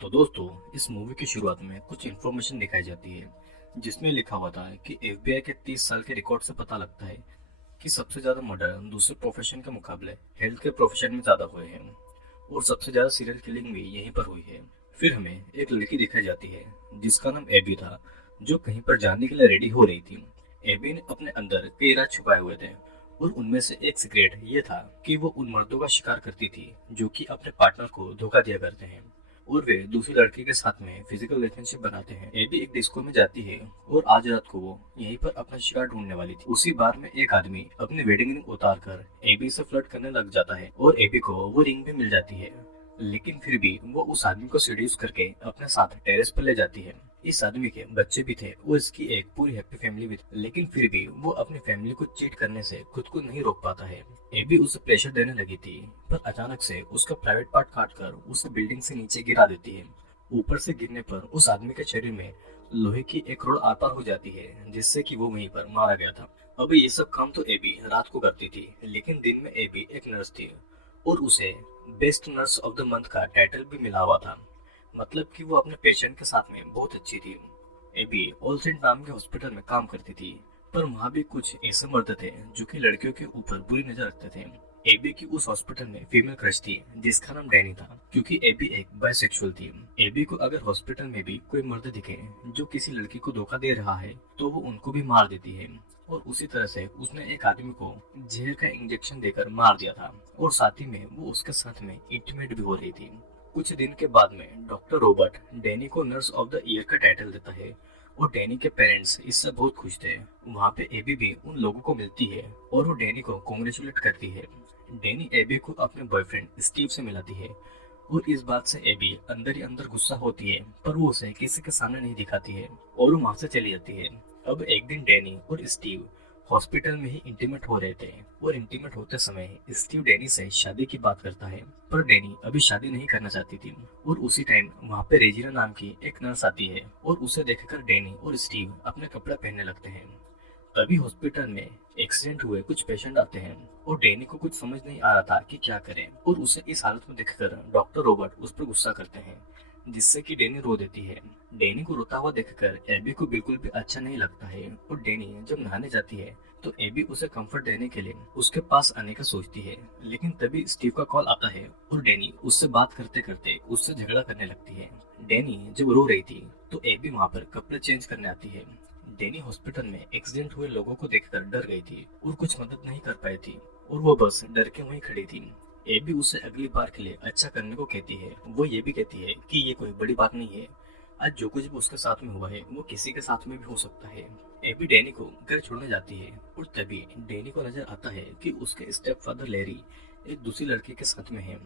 तो दोस्तों, इस मूवी की शुरुआत में कुछ इन्फॉर्मेशन दिखाई जाती है जिसमें लिखा हुआ था कि एफबीआई के 30 साल के रिकॉर्ड से पता लगता है कि सबसे ज्यादा मर्डर दूसरे प्रोफेशन के मुकाबले हेल्थ के प्रोफेशन में ज्यादा हुए हैं और सबसे ज्यादा सीरियल किलिंग भी यहीं पर हुई है। फिर हमें एक लड़की दिखाई जाती है जिसका नाम एबी था, जो कहीं पर जाने के लिए रेडी हो रही थी। एबी ने अपने अंदर कई राज छुपाए हुए थे और उनमें से एक सीक्रेट ये था कि वो उन मर्दों का शिकार करती थी जो कि अपने पार्टनर को धोखा दिया करते हैं और वे दूसरी लड़की के साथ में फिजिकल रिलेशनशिप बनाते हैं। एबी एक डिस्को में जाती है और आज रात को वो यहीं पर अपना शिकार ढूंढने वाली थी। उसी बार में एक आदमी अपनी वेडिंग रिंग उतार कर एबी से फ्लर्ट करने लग जाता है और एबी को वो रिंग भी मिल जाती है। लेकिन फिर भी वो उस आदमी को सीड्यूस करके अपने साथ टेरेस पर ले जाती है। इस आदमी के बच्चे भी थे और इसकी एक पूरी हैप्पी फैमिली भी थी, लेकिन फिर भी वो अपनी फैमिली को चीट करने से खुद को नहीं रोक पाता है। एबी उसे प्रेशर देने लगी थी, पर अचानक से उसका प्राइवेट पार्ट काटकर उसे बिल्डिंग से नीचे गिरा देती है। ऊपर से गिरने पर उस आदमी के शरीर में लोहे की एक रोड आर पार हो जाती है, जिससे कि वो वहीं पर मारा गया था। अब ये सब काम तो एबी रात को करती थी, लेकिन दिन में एबी एक नर्स थी और उसे best nurse of the month का टाइटल भी मिला हुआ था। मतलब कि वो अपने पेशेंट के साथ में बहुत अच्छी थी। एबी ऑलसेंट नाम के हॉस्पिटल में काम करती थी, पर वहाँ भी कुछ ऐसे मर्द थे जो कि लड़कियों के ऊपर बुरी नजर रखते थे। एबी की उस हॉस्पिटल में फीमेल क्रश थी जिसका नाम डैनी था, क्योंकि एबी एक बाइसेक्सुअल थी। एबी को अगर हॉस्पिटल में भी कोई मर्द दिखे जो किसी लड़की को धोखा दे रहा है तो वो उनको भी मार देती है। और उसी तरह से उसने एक आदमी को जहर का इंजेक्शन देकर मार दिया था और साथ ही में वो उसके साथ में इंटीमेट भी हो रही थी। कुछ दिन के बाद में डॉक्टर रॉबर्ट डैनी को नर्स ऑफ द ईयर का टाइटल देता है और डैनी के पेरेंट्स इससे बहुत खुश थे। वहाँ पे एबी भी उन लोगों को मिलती है और वो डैनी को कॉन्ग्रेचुलेट करती है। डैनी एबी को अपने बॉयफ्रेंड स्टीव से मिलाती है और इस बात से एबी अंदर ही अंदर गुस्सा होती है, पर वो उसे किसी के सामने नहीं दिखाती है और वो वहां से चली जाती है। अब एक दिन डैनी और स्टीव हॉस्पिटल में ही इंटीमेट हो रहे थे और इंटीमेट होते समय स्टीव डैनी से शादी की बात करता है, पर डैनी अभी शादी नहीं करना चाहती थी। और उसी टाइम वहाँ पे रेजिना नाम की एक नर्स आती है और उसे देखकर डैनी और स्टीव अपने कपड़े पहनने लगते हैं। तभी हॉस्पिटल में एक्सीडेंट हुए कुछ पेशेंट आते हैं और डैनी को कुछ समझ नहीं आ रहा था कि क्या करें, और उसे इस हालत में देखकर डॉक्टर रॉबर्ट उस पर गुस्सा करते हैं, जिससे कि डैनी रो देती है। डैनी को रोता हुआ देखकर एबी को बिल्कुल भी अच्छा नहीं लगता है और डैनी जब नहाने जाती है तो एबी उसे कंफर्ट देने के लिए उसके पास आने का सोचती है। लेकिन तभी स्टीव का कॉल आता है और डैनी उससे बात करते करते उससे झगड़ा करने लगती है। डैनी जब रो रही थी तो एबी वहाँ पर कपड़े चेंज करने आती है। डैनी हॉस्पिटल में एक्सीडेंट हुए लोगों को देखकर डर गई थी और कुछ मदद नहीं कर पाई थी और वो बस डर के वहीं खड़ी थी। एबी उसे अगली बार के लिए अच्छा करने को कहती है। वो ये भी कहती है कि ये कोई बड़ी बात नहीं है, आज जो कुछ भी उसके साथ में हुआ है वो किसी के साथ में भी हो सकता है। एबी डैनी को घर छोड़ने जाती है और तभी डैनी को नजर आता है कि उसके स्टेप फादर लैरी एक दूसरी लड़की के साथ में है।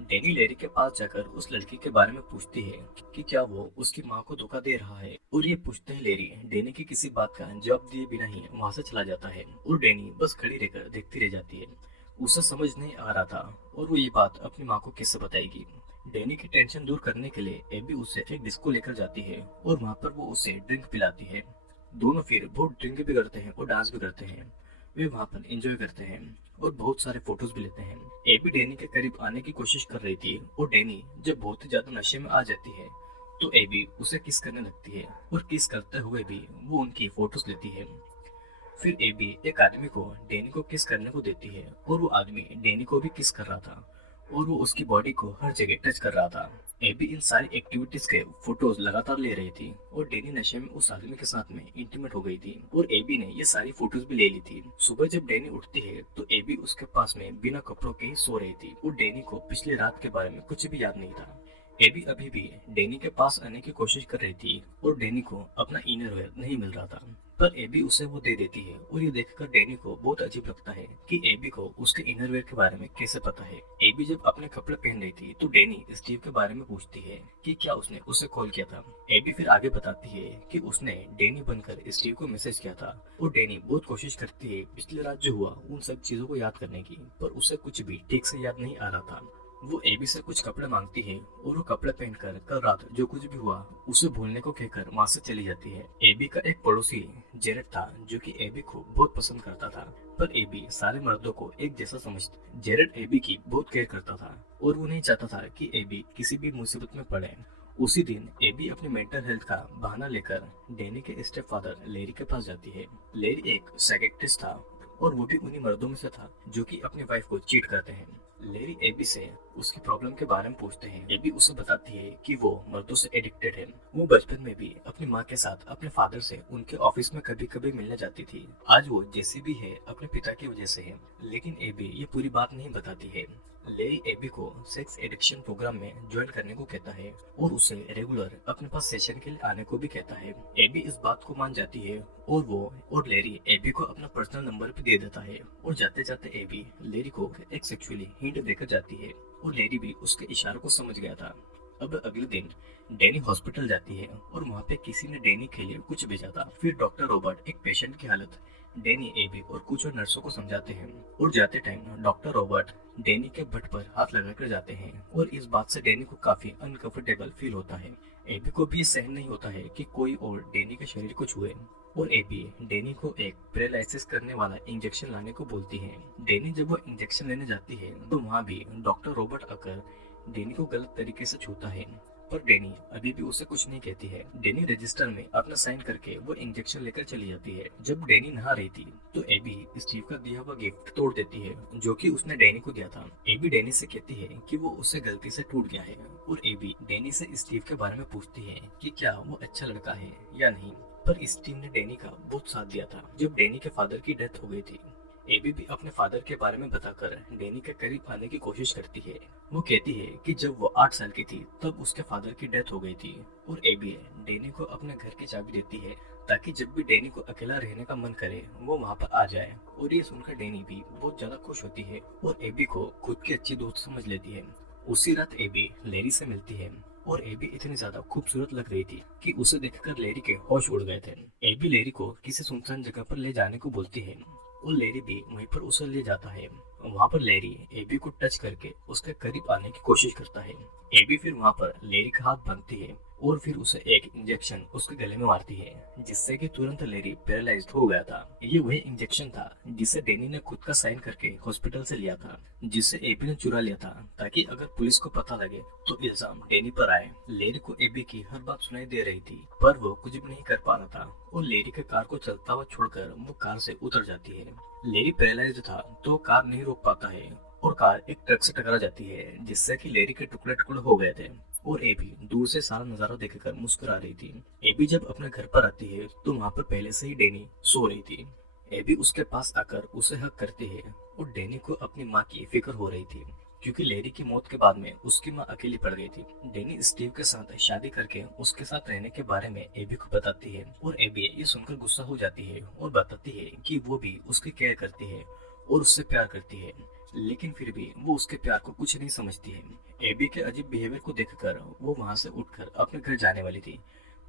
डैनी लैरी के पास जाकर उस लड़की के बारे में पूछती है कि क्या वो उसकी माँ को धोखा दे रहा है, और ये पूछते ही लैरी डैनी की किसी बात का जवाब दिए बिना ही वहां से चला जाता है और डैनी बस खड़ी रहकर देखती रह जाती है। उसे समझ नहीं आ रहा था और वो ये बात अपनी माँ को कैसे बताएगी। डैनी की टेंशन दूर करने के लिए एबी उसे एक डिस्को लेकर जाती है और वहाँ पर वो उसे ड्रिंक पिलाती है। दोनों फिर बहुत ड्रिंक भी करते हैं और डांस भी करते हैं। वे वहाँ पर एंजॉय करते हैं और बहुत सारे फोटोज भी लेते हैं। एबी डैनी के करीब आने की कोशिश कर रही थी और डैनी जब बहुत ही ज्यादा नशे में आ जाती है तो एबी उसे किस करने लगती है और किस करते हुए भी वो उनकी फोटोज लेती है। फिर एबी एक आदमी को डैनी को किस करने को देती है और वो आदमी डैनी को भी किस कर रहा था और वो उसकी बॉडी को हर जगह टच कर रहा था। एबी इन सारी एक्टिविटीज के फोटोज लगातार ले रही थी और डैनी नशे में उस आदमी के साथ में इंटीमेट हो गई थी और एबी ने ये सारी फोटोज भी ले ली थी। सुबह जब डैनी उठती है तो एबी उसके पास में बिना कपड़ों के ही सो रही थी और डैनी को पिछली रात के बारे में कुछ भी याद नहीं था। एबी अभी भी डैनी के पास आने की कोशिश कर रही थी और डैनी को अपना इनर वेयर नहीं मिल रहा था, पर एबी उसे वो दे देती है और ये देखकर डैनी को बहुत अजीब लगता है कि एबी को उसके इनरवेयर के बारे में कैसे पता है। एबी जब अपने कपड़े पहन रही थी तो डैनी स्टीव के बारे में पूछती है कि क्या उसने उसे कॉल किया था। एबी फिर आगे बताती है कि उसने डैनी बनकर स्टीव को मैसेज किया था और डैनी बहुत कोशिश करती है पिछली रात जो हुआ उन सब चीजों को याद करने की, पर उसे कुछ भी ठीक से याद नहीं आ रहा था। वो एबी से कुछ कपड़े मांगती है और वो कपड़े पहनकर कल रात जो कुछ भी हुआ उसे भूलने को कहकर वहां से चली जाती है। एबी का एक पड़ोसी जेरेड था जो कि एबी को बहुत पसंद करता था, पर एबी सारे मर्दों को एक जैसा समझता। जेरेड एबी की बहुत केयर करता था और वो नहीं चाहता था कि एबी किसी भी मुसीबत में पड़े उसी दिन एबी अपनी मेंटल हेल्थ का बहाना लेकर डैनी के स्टेप फादर लेरी के पास जाती है। लेरी एक साइकियाट्रिस्ट था और वो भी उन्हीं मर्दों में से था जो कि अपनी वाइफ को चीट करते हैं। लेरी एबी से उसकी प्रॉब्लम के बारे में पूछते हैं। एबी उसे बताती है कि वो मर्दों से एडिक्टेड है। वो बचपन में भी अपनी माँ के साथ अपने फादर से उनके ऑफिस में कभी कभी मिलने जाती थी। आज वो जैसी भी है अपने पिता की वजह से है, लेकिन एबी ये पूरी बात नहीं बताती है। लेरी एबी को सेक्स एडिक्शन प्रोग्राम में ज्वाइन करने को कहता है और उसे रेगुलर अपने पास सेशन के लिए आने को भी कहता है। एबी इस बात को मान जाती है और वो और लेरी एबी को अपना पर्सनल नंबर भी दे देता है और जाते जाते एबी लेरी को एक सेक्सुअली हिंट देकर जाती है और लेरी भी उसके इशारों को समझ गया था। अब अगले दिन डैनी हॉस्पिटल जाती है और वहाँ पे किसी ने डैनी के लिए कुछ भेजा था। फिर डॉक्टर रॉबर्ट एक पेशेंट की हालत डैनी, एबी और कुछ और नर्सों को समझाते हैं और जाते टाइम डॉक्टर रॉबर्ट डैनी के बट पर हाथ लगाकर जाते हैं और इस बात से डैनी को काफी अनकंफर्टेबल फील होता है। एबी को भी सहन नहीं होता है कि कोई और डैनी के शरीर को छुए और एबी डैनी को एक पैरालिसिस करने वाला इंजेक्शन लाने को बोलती है। डैनी जब वो इंजेक्शन लेने जाती है तो वहाँ भी डॉक्टर रॉबर्ट आकर डैनी को गलत तरीके से छूता है, पर डैनी अभी भी उसे कुछ नहीं कहती है। डैनी रजिस्टर में अपना साइन करके वो इंजेक्शन लेकर चली जाती है। जब डैनी नहा रही थी तो एबी स्टीव का दिया हुआ गिफ्ट तोड़ देती है जो कि उसने डैनी को दिया था। एबी डैनी से कहती है कि वो उससे गलती से टूट गया है और एबी डैनी से स्टीव के बारे में पूछती है कि क्या वो अच्छा लड़का है या नहीं, पर स्टीव ने डैनी का बहुत साथ दिया था जब डैनी के फादर की डेथ हो गई थी। एबी भी अपने फादर के बारे में बताकर डैनी के करीब आने की कोशिश करती है। वो कहती है कि जब वो 8 साल की थी तब उसके फादर की डेथ हो गई थी और एबी डैनी को अपने घर की चाबी देती है ताकि जब भी डैनी को अकेला रहने का मन करे वो वहाँ पर आ जाए। और ये सुनकर डैनी भी बहुत ज्यादा खुश होती है और एबी को खुद की अच्छी दोस्त समझ लेती है। उसी रात एबी लेरी से मिलती है और एबी इतनी ज्यादा खूबसूरत लग रही थी कि उसे देखकर लेरी के होश उड़ गए थे। एबी लेरी को किसी सुनसान जगह पर ले जाने को बोलती है और लेरी भी वहीं पर उसे ले जाता है। वहाँ पर लेरी एबी को टच करके उसके करीब आने की कोशिश करता है। एबी फिर वहाँ पर लेरी का हाथ बांधती है और फिर उसे एक इंजेक्शन उसके गले में मारती है जिससे कि तुरंत लेरी पैरालाइज्ड हो गया था। ये वही इंजेक्शन था जिसे डैनी ने खुद का साइन करके हॉस्पिटल से लिया था, जिसे एबी ने चुरा लिया था ताकि अगर पुलिस को पता लगे तो इल्जाम डैनी पर आए। लेरी को एबी की हर बात सुनाई दे रही थी पर वो कुछ भी नहीं कर पा रहा था और लेरी के कार को चलता हुआ छोड़कर वो कार से उतर जाती है। लेरी पैरालाइज्ड था तो कार नहीं रोक पाता है और कार एक ट्रक से टकरा जाती है जिससे कि लेरी के टुकड़े टुकड़े हो गए थे और एबी दूर से सारा नजारा देखकर मुस्कुरा रही थी। एबी जब अपने घर पर आती है तो वहाँ पर पहले से ही डैनी सो रही थी। एबी उसके पास आकर उसे हक करती है और डैनी को अपनी माँ की फिक्र हो रही थी क्योंकि लेरी की मौत के बाद में उसकी माँ अकेली पड़ गई थी। डैनी स्टीव के साथ शादी करके उसके साथ रहने के बारे में एबी को बताती है और एबी ये सुनकर गुस्सा हो जाती है और बताती है कि वो भी उसकी केयर करती है और उससे प्यार करती है, लेकिन फिर भी वो उसके प्यार को कुछ नहीं समझती है। एबी के अजीब बिहेवियर को देखकर वो वहाँ से उठकर अपने घर जाने वाली थी,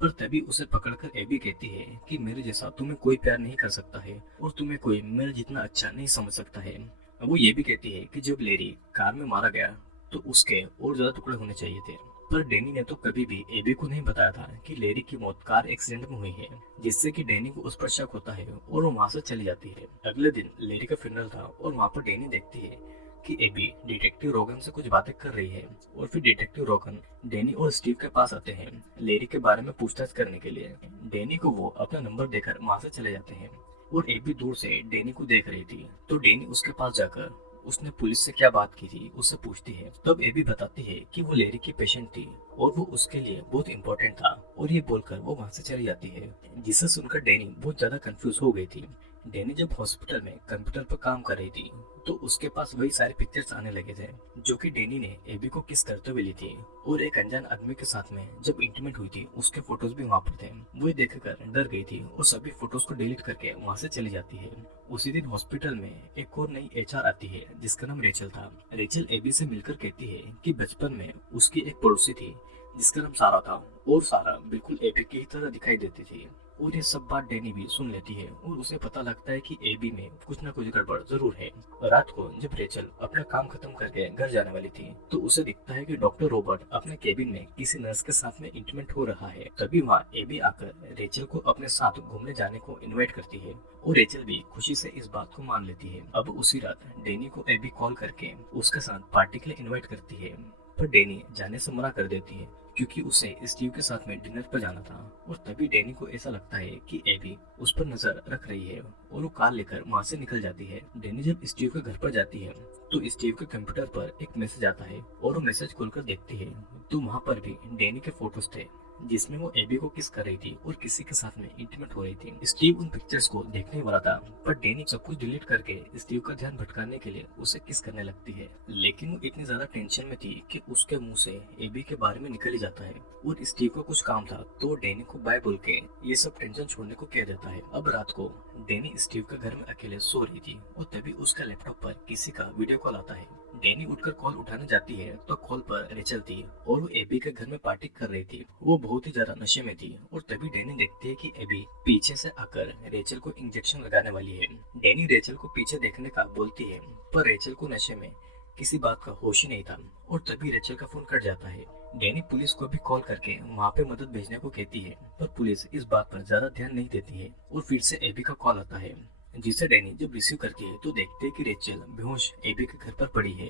पर तभी उसे पकड़कर एबी कहती है कि मेरे जैसा तुम्हें कोई प्यार नहीं कर सकता है और तुम्हें कोई मेरे जितना अच्छा नहीं समझ सकता है। वो ये भी कहती है कि जब लेरी कार में मारा गया तो उसके और ज्यादा टुकड़े होने चाहिए थे, पर डैनी ने तो कभी भी एबी को नहीं बताया था कि लेरी की मौत कार एक्सीडेंट में हुई है, जिससे कि डैनी को उस पर शक होता है और वो वहाँ से चली जाती है। अगले दिन लेरी का फ्यूनरल था और वहाँ पर डैनी देखती है कि एबी डिटेक्टिव रोगन से कुछ बातें कर रही है और फिर डिटेक्टिव रोगन डैनी और स्टीव के पास आते हैं लेरी के बारे में पूछताछ करने के लिए। डैनी को वो अपना नंबर देकर वहाँ से चले जाते हैं और एबी दूर से डैनी को देख रही थी तो डैनी उसके पास जाकर उसने पुलिस से क्या बात की थी उससे पूछती है। तब एबी बताती है कि वो लेरी की पेशेंट थी और वो उसके लिए बहुत इंपॉर्टेंट था और ये बोलकर वो वहाँ से चली जाती है, जिसे सुनकर डैनी बहुत ज्यादा कंफ्यूज हो गई थी। डैनी जब हॉस्पिटल में कंप्यूटर पर काम कर रही थी तो उसके पास वही सारे पिक्चर्स आने लगे थे जो कि डैनी ने एबी को किस करते हुए ली थी और एक अनजान आदमी के साथ में जब इंटीमेट हुई थी उसके फोटोज भी वहाँ पर थे। वो ये देखकर डर गई थी और सभी फोटोज को डिलीट करके वहाँ से चली जाती है। उसी दिन हॉस्पिटल में एक और नई एचआर आती है जिसका नाम रेचल था। रेचल एबी से मिलकर कहती है कि बचपन में उसकी एक पड़ोसी थी जिसका नाम सारा था और सारा बिल्कुल एबी की तरह दिखाई देती थी और ये सब बात डैनी भी सुन लेती है और उसे पता लगता है कि एबी में कुछ न कुछ गड़बड़ जरूर है। रात को जब रेचल अपना काम खत्म करके घर जाने वाली थी तो उसे दिखता है कि डॉक्टर रॉबर्ट अपने केबिन में किसी नर्स के साथ में इंटीमेट हो रहा है। तभी वहाँ एबी आकर रेचल को अपने साथ घूमने जाने को इनवाइट करती है और रेचल भी खुशी से इस बात को मान लेती है। अब उसी रात डैनी को एबी कॉल करके उसके साथ पार्टी के लिए इन्वाइट करती है, पर डैनी जाने से मना कर देती है क्योंकि उसे स्टीव के साथ में डिनर पर जाना था। और तभी डैनी को ऐसा लगता है कि एबी उस पर नजर रख रही है और वो कार लेकर वहाँ से निकल जाती है। डैनी जब स्टीव के घर पर जाती है तो स्टीव के कंप्यूटर पर एक मैसेज आता है और वो मैसेज खोलकर देखती है तो वहाँ पर भी डैनी के फोटोज थे जिसमें वो एबी को किस कर रही थी और किसी के साथ में इंटीमेट हो रही थी। स्टीव उन पिक्चर्स को देखने वाला था पर डैनी सब कुछ डिलीट करके स्टीव का ध्यान भटकाने के लिए उसे किस करने लगती है। लेकिन वो इतनी ज्यादा टेंशन में थी कि उसके मुंह से एबी के बारे में निकल ही जाता है और स्टीव को कुछ काम था तो डैनी को बाय बोल के ये सब टेंशन छोड़ने को कह देता है। अब रात को डैनी स्टीव के घर में अकेले सो रही थी और तभी उसका लैपटॉप पर किसी का वीडियो कॉल आता है। डैनी उठकर कॉल उठाने जाती है तो कॉल पर रेचल थी और वो एबी के घर में पार्टी कर रही थी। वो बहुत ही ज्यादा नशे में थी और तभी डैनी देखती है कि एबी पीछे से आकर रेचल को इंजेक्शन लगाने वाली है। डैनी रेचल को पीछे देखने का बोलती है पर रेचल को नशे में किसी बात का होश ही नहीं था और तभी रेचल का फोन कट जाता है। डैनी पुलिस को भी कॉल करके वहाँ पे मदद भेजने को कहती है पर पुलिस इस बात पर ज्यादा ध्यान नहीं देती है और फिर से एबी का कॉल आता है जिसे डैनी जब रिसीव करती है तो देखते है कि रेचल बेहोश एबी के घर पर पड़ी है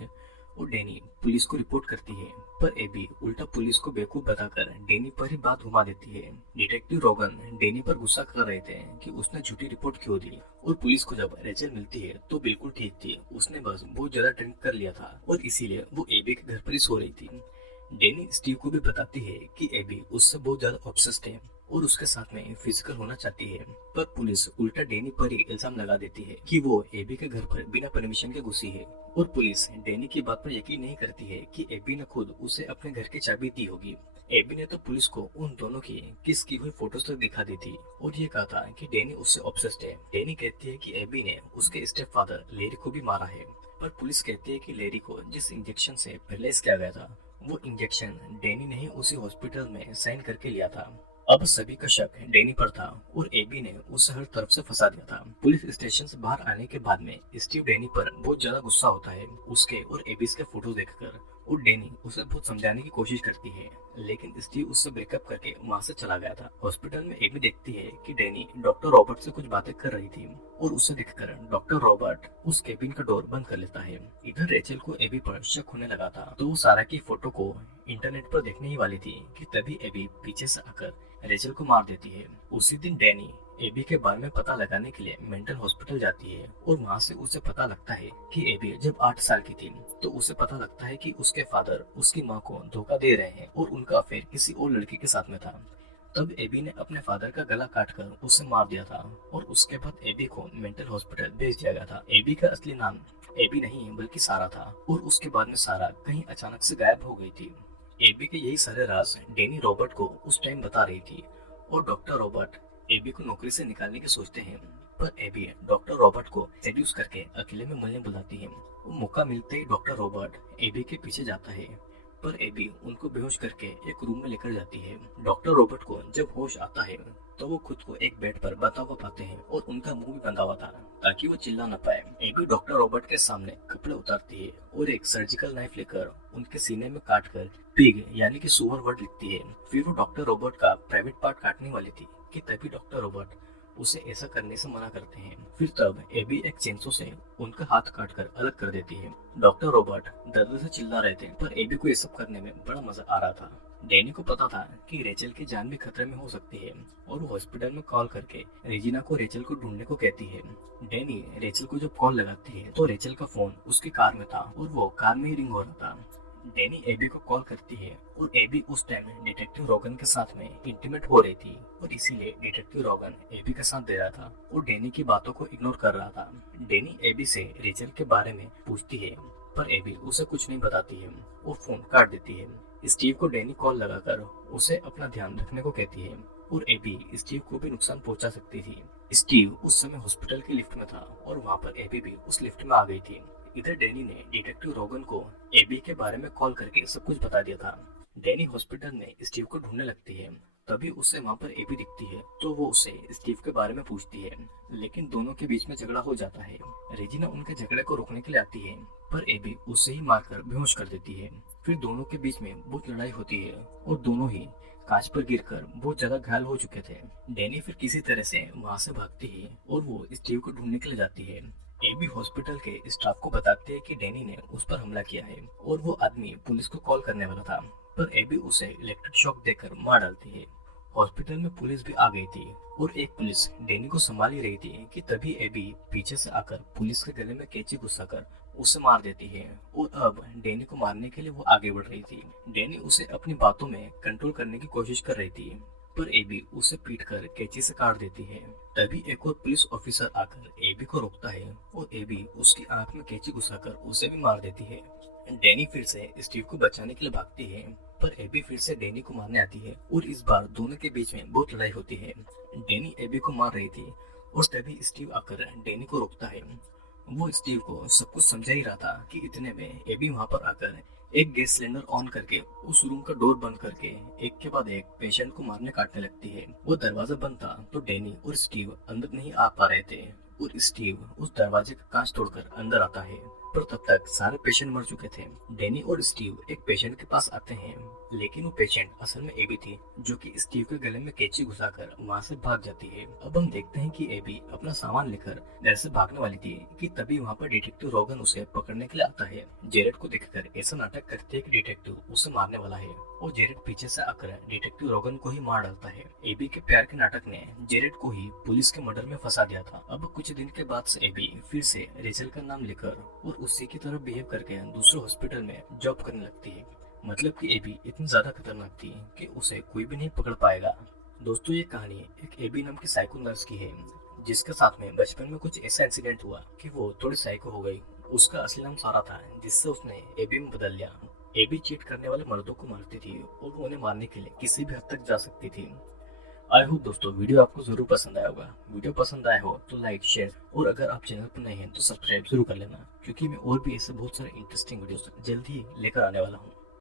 और डैनी पुलिस को रिपोर्ट करती है पर एबी उल्टा पुलिस को बेवकूफ बताकर डैनी पर ही बात घुमा देती है। डिटेक्टिव रोगन डैनी पर गुस्सा कर रहे थे कि उसने झूठी रिपोर्ट क्यों दी और पुलिस को जब रेचल मिलती है तो बिल्कुल ठीक थी, उसने बस बहुत ज्यादा ड्रिंक कर लिया था और इसीलिए वो एबी के घर पर ही सो रही थी। डैनी स्टीव को भी बताती है कि एबी उससे बहुत ज्यादा ऑब्सेस्ड है और उसके साथ में फिजिकल होना चाहती है पर पुलिस उल्टा डैनी पर ही इल्जाम लगा देती है कि वो एबी के घर पर बिना परमिशन के घुसी है और पुलिस डैनी की बात पर यकीन नहीं करती है कि एबी ने खुद उसे अपने घर की चाबी दी होगी। एबी ने तो पुलिस को उन दोनों की किस की हुई फोटोज तक दिखा दी थी और ये कहा था कि डैनी उससे ऑब्सेस्ड है। डैनी कहती है कि एबी ने उसके स्टेप फादर लेरी को भी मारा है पर पुलिस कहती है कि लेरी को जिस इंजेक्शन से पैरालाइज किया गया था वो इंजेक्शन डैनी ने ही उसी हॉस्पिटल में साइन करके लिया था। अब सभी का शक डैनी पर था और एबी ने उसे हर तरफ से फंसा दिया था। पुलिस स्टेशन से बाहर आने के बाद में स्टीव डैनी पर बहुत ज्यादा गुस्सा होता है उसके और एबीस के फोटो देखकर और डैनी उसे बहुत समझाने की कोशिश करती है लेकिन स्टीव उससे ब्रेकअप करके वहाँ से चला गया था। हॉस्पिटल में एबी देखती है कि डैनी डॉक्टर रॉबर्ट से कुछ बातें कर रही थी और उसे देखकर डॉक्टर रॉबर्ट उस केबिन का डोर बंद कर लेता है। इधर रेचल को एबी पर शक होने लगा था तो वो सारा की फोटो को इंटरनेट पर देखने ही वाली थी कि तभी एबी पीछे से आकर रेचल को मार देती है। उसी दिन डैनी एबी के बारे में पता लगाने के लिए मेंटल हॉस्पिटल जाती है और वहाँ से उसे पता लगता है कि एबी जब 8 साल की थी तो उसे पता लगता है कि उसके फादर उसकी माँ को धोखा दे रहे हैं और उनका अफेयर किसी और लड़की के साथ में था। तब एबी ने अपने फादर का गला काटकर उसे मार दिया था और उसके बाद एबी को मेंटल हॉस्पिटल भेज दिया गया था। एबी का असली नाम एबी नहीं बल्कि सारा था और उसके बाद में सारा कहीं अचानक से गायब हो गई थी। एबी के यही सारे राज डैनी रॉबर्ट को उस टाइम बता रही थी और डॉक्टर रॉबर्ट एबी को नौकरी से निकालने की सोचते हैं पर एबी डॉक्टर रॉबर्ट को सेड्यूस करके अकेले में मिलने बुलाती है। वो मौका मिलते ही डॉक्टर रॉबर्ट एबी के पीछे जाता है पर एबी उनको बेहोश करके एक रूम में लेकर जाती है। डॉक्टर रॉबर्ट को जब होश आता है तो वो खुद को एक बेड पर बंधा हुआ पाते हैं और उनका मुंह भी बंधा हुआ था ताकि वो चिल्ला न पाए। एबी डॉक्टर रॉबर्ट के सामने कपड़े उतारती है और एक सर्जिकल नाइफ लेकर उनके सीने में काटकर पिग यानी कि सुअर वर्ड लिखती है। फिर वो डॉक्टर रॉबर्ट का प्राइवेट पार्ट काटने वाली थी कि तभी डॉक्टर रॉबर्ट उसे ऐसा करने से मना करते हैं। फिर तब एबी एक चेंसो से उनका हाथ काटकर अलग कर देती है। डॉक्टर रॉबर्ट दर्द से चिल्ला रहे थे पर एबी को ये सब करने में बड़ा मजा आ रहा था। डैनी को पता था कि रेचल की जान भी खतरे में हो सकती है और वो हॉस्पिटल में कॉल करके रेजिना को रेचल को ढूंढने को कहती है। डैनी रेचल को जब कॉल लगाती है तो रेचल का फोन उसकी कार में था और वो कार में ही रिंग हो रहा था। डैनी एबी को कॉल करती है और एबी उस टाइम डिटेक्टिव रोगन के साथ में इंटीमेट हो रही थी और इसीलिए डिटेक्टिव रोगन एबी का साथ दे रहा था और डैनी की बातों को इग्नोर कर रहा था। डैनी एबी से रेचल के बारे में पूछती है पर एबी उसे कुछ नहीं बताती है और फोन काट देती है। स्टीव को डैनी कॉल लगाकर उसे अपना ध्यान रखने को कहती है और एबी स्टीव को भी नुकसान पहुंचा सकती थी। स्टीव उस समय हॉस्पिटल की लिफ्ट में था और वहाँ पर एबी भी उस लिफ्ट में आ गई थी। इधर डैनी ने डिटेक्टिव रोगन को एबी के बारे में कॉल करके सब कुछ बता दिया था। डैनी हॉस्पिटल में स्टीव को ढूंढने लगती है तभी उसे वहाँ पर एबी दिखती है तो वो उसे स्टीव के बारे में पूछती है लेकिन दोनों के बीच में झगड़ा हो जाता है। रेजिना उनके झगड़े को रोकने के लिए आती है पर एबी उसे ही मारकर बेहोश कर देती है। फिर दोनों के बीच में बहुत लड़ाई होती है और दोनों ही कांच पर गिरकर बहुत ज्यादा घायल हो चुके थे। डैनी फिर किसी तरह से वहाँ से भागती है और वो स्टीव को ढूंढने के लिए जाती है। एबी हॉस्पिटल के स्टाफ को बताते हैं कि डैनी ने उस पर हमला किया है और वो आदमी पुलिस को कॉल करने वाला था पर एबी उसे इलेक्ट्रिक शॉक देकर मार डालती है। हॉस्पिटल में पुलिस भी आ गई थी और एक पुलिस डैनी को संभाल ही रही थी कि तभी एबी पीछे से आकर पुलिस के गले में कैंची घुसाकर उसे मार देती है और अब डैनी को मारने के लिए वो आगे बढ़ रही थी। डैनी उसे अपनी बातों में कंट्रोल करने की कोशिश कर रही थी पर एबी उसे पीट कर कैंची से काट देती है। तभी एक और पुलिस ऑफिसर आकर एबी को रोकता है और एबी उसकी आंख में कैंची घुसाकर उसे भी मार देती है। डैनी फिर से स्टीव को बचाने के लिए भागती है पर एबी फिर से डैनी को मारने आती है और इस बार दोनों के बीच में बहुत लड़ाई होती है। डैनी एबी को मार रही थी और तभी स्टीव आकर डैनी को रोकता है। वो स्टीव को सब कुछ समझा ही रहा था कि इतने में एबी वहां पर आकर एक गैस सिलेंडर ऑन करके उस रूम का डोर बंद करके एक के बाद एक पेशेंट को मारने काटने लगती है। वो दरवाजा बंद था तो डैनी और स्टीव अंदर नहीं आ पा रहे थे और स्टीव उस दरवाजे का कांच तोड़कर अंदर आता है पर तब तक सारे पेशेंट मर चुके थे। डैनी और स्टीव एक पेशेंट के पास आते हैं लेकिन वो पेशेंट असल में एबी थी जो कि स्टीव के गले में कैंची घुसाकर वहां से भाग जाती है। अब हम देखते हैं कि एबी अपना सामान लेकर घर से भागने वाली थी कि तभी वहां पर डिटेक्टिव रोगन उसे पकड़ने के लिए आता है। जेरेड को देखकर ऐसा नाटक करते है कि डिटेक्टिव उसे मारने वाला है और जेरेड पीछे से आकर डिटेक्टिव रोगन को ही मार डालता है। एबी के प्यार के नाटक ने जेरेड को ही पुलिस के मर्डर में फंसा दिया था। अब कुछ दिन के बाद से एबी फिर से रेचल का नाम लेकर और उसी की तरह बिहेव करके दूसरे हॉस्पिटल में जॉब करने लगती है। मतलब कि एबी इतनी ज्यादा खतरनाक थी कि उसे कोई भी नहीं पकड़ पाएगा। दोस्तों ये कहानी एक एबी नाम की साइको नर्स की है जिसके साथ में बचपन में कुछ ऐसा इंसिडेंट हुआ कि वो थोड़ी साइको हो गई। उसका असली नाम सारा था जिससे उसने एबी में बदल लिया। एबी चीट करने वाले मर्दों को मारती थी और उन्हें मारने के लिए किसी भी हद तक जा सकती थी। आई होप दोस्तों वीडियो आपको जरूर पसंद आया होगा। वीडियो पसंद आया हो तो लाइक शेयर और अगर आप चैनल पर नए हैं तो सब्सक्राइब जरूर कर लेना क्योंकि मैं और भी ऐसे बहुत सारे इंटरेस्टिंग वीडियोस जल्द ही लेकर आने वाला हूँ।